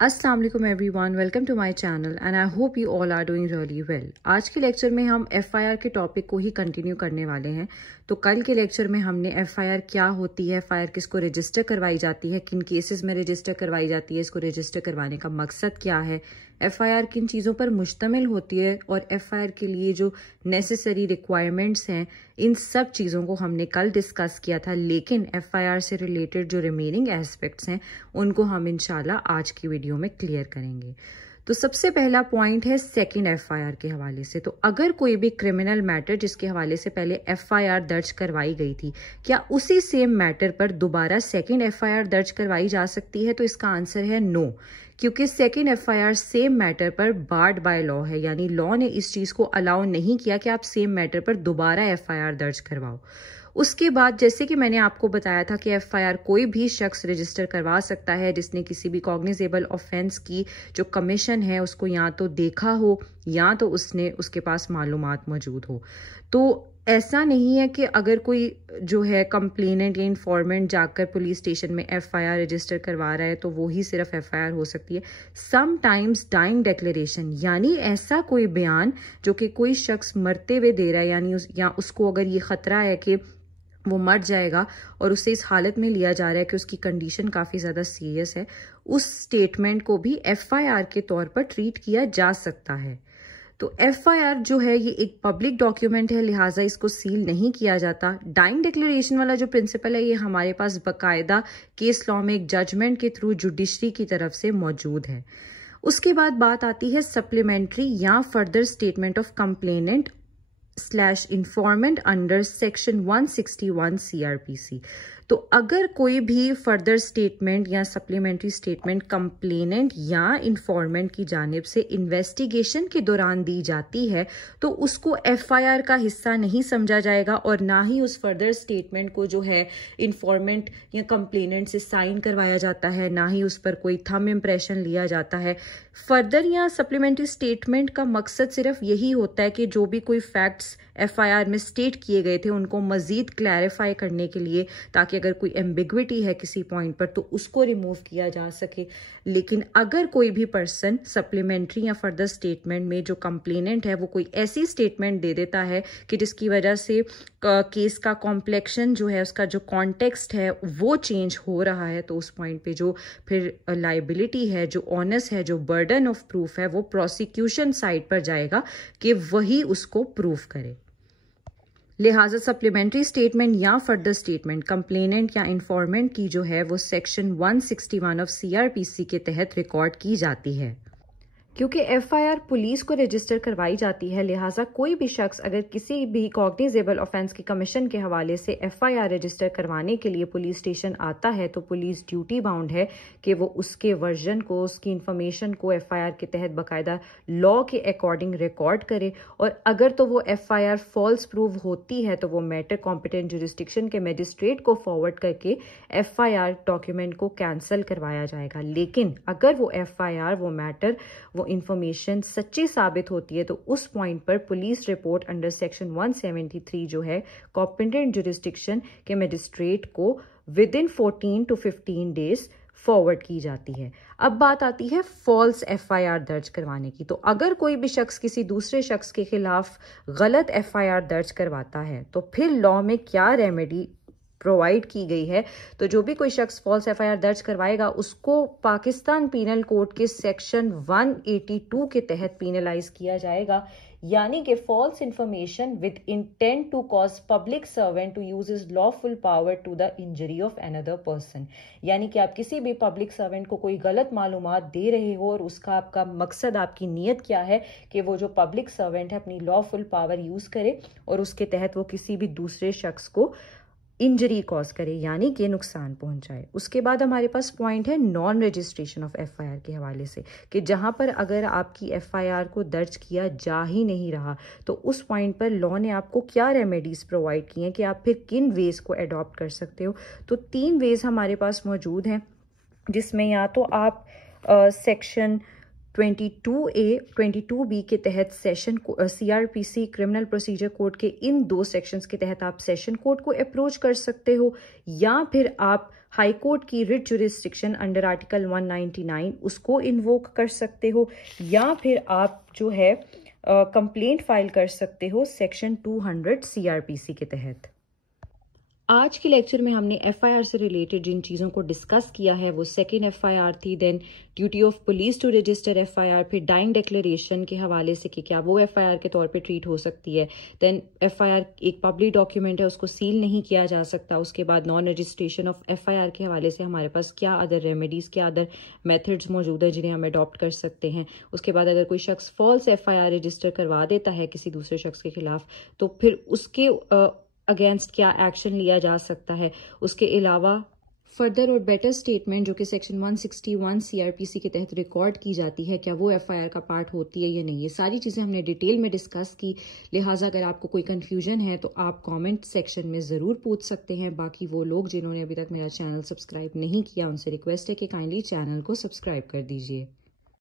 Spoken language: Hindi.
अस्सलाम वालेकुम everyone, welcome to my channel and I hope you all are doing really well. आज के लेक्चर में हम एफआईआर के टॉपिक को ही कंटिन्यू करने वाले हैं। तो कल के लेक्चर में हमने एफआईआर क्या होती है, एफआईआर किसको रजिस्टर करवाई जाती है, किन केसेस में रजिस्टर करवाई जाती है, इसको रजिस्टर करवाने का मकसद क्या है, एफआईआर किन चीज़ों पर मुश्तमिल होती है और एफआईआर के लिए जो नेसेसरी रिक्वायरमेंट्स हैं, इन सब चीज़ों को हमने कल डिस्कस किया था। लेकिन एफआईआर से रिलेटेड जो रिमेनिंग एस्पेक्ट्स हैं उनको हम इंशाल्लाह आज की वीडियो में क्लियर करेंगे। तो सबसे पहला पॉइंट है सेकंड एफआईआर के हवाले से। तो अगर कोई भी क्रिमिनल मैटर जिसके हवाले से पहले एफआईआर दर्ज करवाई गई थी, क्या उसी सेम मैटर पर दोबारा सेकंड एफआईआर दर्ज करवाई जा सकती है? तो इसका आंसर है नो, क्योंकि सेकंड एफआईआर सेम मैटर पर बार्ड बाय लॉ है, यानी लॉ ने इस चीज को अलाउ नहीं किया कि आप सेम मैटर पर दोबारा एफआईआर दर्ज करवाओ। उसके बाद जैसे कि मैंने आपको बताया था कि एफआईआर कोई भी शख्स रजिस्टर करवा सकता है जिसने किसी भी कॉग्निजेबल ऑफेंस की जो कमीशन है उसको या तो देखा हो या तो उसके पास मालूमात मौजूद हो। तो ऐसा नहीं है कि अगर कोई जो है कंप्लेनेंट या इन्फॉर्मेंट जाकर पुलिस स्टेशन में एफआईआर रजिस्टर करवा रहा है तो वो ही सिर्फ एफआईआर हो सकती है। समटाइम्स डाइंग डिक्लेरेशन, यानी ऐसा कोई बयान जो कि कोई शख्स मरते हुए दे रहा है, यानी या उसको अगर ये खतरा है कि वो मर जाएगा और उसे इस हालत में लिया जा रहा है कि उसकी कंडीशन काफ़ी ज़्यादा सीरियस है, उस स्टेटमेंट को भी एफआईआर के तौर पर ट्रीट किया जा सकता है। तो एफआईआर जो है ये एक पब्लिक डॉक्यूमेंट है, लिहाजा इसको सील नहीं किया जाता। डाइंग डिक्लेरेशन वाला जो प्रिंसिपल है ये हमारे पास बकायदा केस लॉ में एक जजमेंट के थ्रू जुडिशरी की तरफ से मौजूद है। उसके बाद बात आती है सप्लीमेंट्री या further statement of complainant / इंफॉर्मेंट under section 161 CrPC. तो अगर कोई भी फर्दर स्टेटमेंट या सप्लीमेंट्री स्टेटमेंट कंप्लेनेंट या इंफॉर्मेंट की जानिब से इन्वेस्टिगेशन के दौरान दी जाती है तो उसको एफआईआर का हिस्सा नहीं समझा जाएगा और ना ही उस फर्दर स्टेटमेंट को जो है इंफॉर्मेंट या कंप्लेनेंट से साइन करवाया जाता है, ना ही उस पर कोई थंब इम्प्रेशन लिया जाता है। फर्दर या सप्लीमेंट्री स्टेटमेंट का मकसद सिर्फ यही होता है कि जो भी कोई फैक्ट्स एफआईआर में स्टेट किए गए थे उनको मजीद क्लैरिफाई करने के लिए, ताकि अगर कोई एम्बिग्विटी है किसी पॉइंट पर तो उसको रिमूव किया जा सके। लेकिन अगर कोई भी पर्सन सप्लीमेंट्री या फर्दर स्टेटमेंट में जो कंप्लेनेंट है वो कोई ऐसी स्टेटमेंट दे देता है कि जिसकी वजह से केस का कॉम्प्लेक्शन जो है, उसका जो कॉन्टेक्स्ट है वो चेंज हो रहा है, तो उस पॉइंट पे जो फिर लाइबिलिटी है, जो ऑनस है, जो बर्डन ऑफ प्रूफ है, वो प्रोसिक्यूशन साइड पर जाएगा कि वही उसको प्रूफ करे। लिहाजा सप्लीमेंट्री स्टेटमेंट या फर्दर स्टेटमेंट कंप्लेनेंट या इंफॉर्मेंट की जो है वो सेक्शन 161 ऑफ सीआरपीसी के तहत रिकॉर्ड की जाती है। क्योंकि एफआईआर पुलिस को रजिस्टर करवाई जाती है, लिहाजा कोई भी शख्स अगर किसी भी कॉग्निजेबल ऑफेंस की कमीशन के हवाले से एफआईआर रजिस्टर करवाने के लिए पुलिस स्टेशन आता है तो पुलिस ड्यूटी बाउंड है कि वो उसके वर्जन को, उसकी इंफॉर्मेशन को एफआईआर के तहत बाकायदा लॉ के अकॉर्डिंग रिकॉर्ड करे, और अगर तो वो एफआईआर फॉल्स प्रूव होती है तो वो मैटर कॉम्पिटेंट जुरिस्डिक्शन के मजिस्ट्रेट को फॉरवर्ड करके एफआईआर डॉक्यूमेंट को कैंसिल करवाया जाएगा। लेकिन अगर वो एफआईआर, वो मैटर, वो इंफॉर्मेशन सच्ची साबित होती है तो उस पॉइंट पर पुलिस रिपोर्ट अंडर सेक्शन 173 जो है कॉम्पिटेंट जुरिस्डिक्शन के मजिस्ट्रेट को with in 14 to 15 days forward की जाती है। अब बात आती है फॉल्स एफआईआर दर्ज करवाने की। तो अगर कोई भी शख्स किसी दूसरे शख्स के खिलाफ गलत एफआईआर दर्ज करवाता है तो फिर लॉ में क्या रेमेडी प्रोवाइड की गई है। तो जो भी कोई शख्स फॉल्स एफआईआर दर्ज करवाएगा उसको पाकिस्तान पीनल कोड के सेक्शन 182 के तहत पीनलाइज किया जाएगा, यानी कि false information with intent to cause public servant to use his lawful power to the injury of another person. यानी कि आप किसी भी पब्लिक सर्वेंट को कोई गलत मालूमात दे रहे हो और उसका आपका मकसद, आपकी नीयत क्या है कि वो जो पब्लिक सर्वेंट है अपनी लॉफुल पावर यूज करे और उसके तहत वो किसी भी दूसरे शख्स को इंजरी कॉज करे, यानी कि नुकसान पहुंचाए। उसके बाद हमारे पास पॉइंट है नॉन रजिस्ट्रेशन ऑफ एफआईआर के हवाले से, कि जहां पर अगर आपकी एफआईआर को दर्ज किया जा ही नहीं रहा तो उस पॉइंट पर लॉ ने आपको क्या रेमेडीज प्रोवाइड की हैं कि आप फिर किन वेज को अडॉप्ट कर सकते हो। तो 3 वेज हमारे पास मौजूद हैं, जिसमें या तो आप सेक्शन 22A 22B के तहत session CrPC criminal procedure code के इन 2 सेक्शंस के तहत आप सेशन कोर्ट को अप्रोच कर सकते हो, या फिर आप हाई कोर्ट की रिट जुरिस्डिक्शन अंडर आर्टिकल 199 उसको इन्वोक कर सकते हो, या फिर आप जो है कंप्लेंट फाइल कर सकते हो सेक्शन 200 सीआरपीसी के तहत। आज के लेक्चर में हमने एफआईआर से रिलेटेड जिन चीज़ों को डिस्कस किया है वो सेकेंड एफआईआर थी, then duty of police to register FIR, फिर डाइंग डिक्लेरेशन के हवाले से कि क्या वो एफआईआर के तौर पे ट्रीट हो सकती है, देन एफआईआर एक पब्लिक डॉक्यूमेंट है उसको सील नहीं किया जा सकता, उसके बाद नॉन रजिस्ट्रेशन ऑफ एफआईआर के हवाले से हमारे पास क्या अदर रेमेडीज़, क्या अदर मेथड्स मौजूद हैं जिन्हें हम अडॉप्ट कर सकते हैं। उसके बाद अगर कोई शख्स फॉल्स एफआईआर रजिस्टर करवा देता है किसी दूसरे शख्स के खिलाफ तो फिर उसके अगेंस्ट क्या एक्शन लिया जा सकता है। उसके अलावा फर्दर और बेटर स्टेटमेंट जो कि सेक्शन 161 सीआरपीसी के तहत रिकॉर्ड की जाती है, क्या वो एफआईआर का पार्ट होती है या नहीं, ये सारी चीज़ें हमने डिटेल में डिस्कस की। लिहाजा अगर आपको कोई कंफ्यूजन है तो आप कमेंट सेक्शन में ज़रूर पूछ सकते हैं। बाकी वो लोग जिन्होंने अभी तक मेरा चैनल सब्सक्राइब नहीं किया उनसे रिक्वेस्ट है कि काइंडली चैनल को सब्सक्राइब कर दीजिए।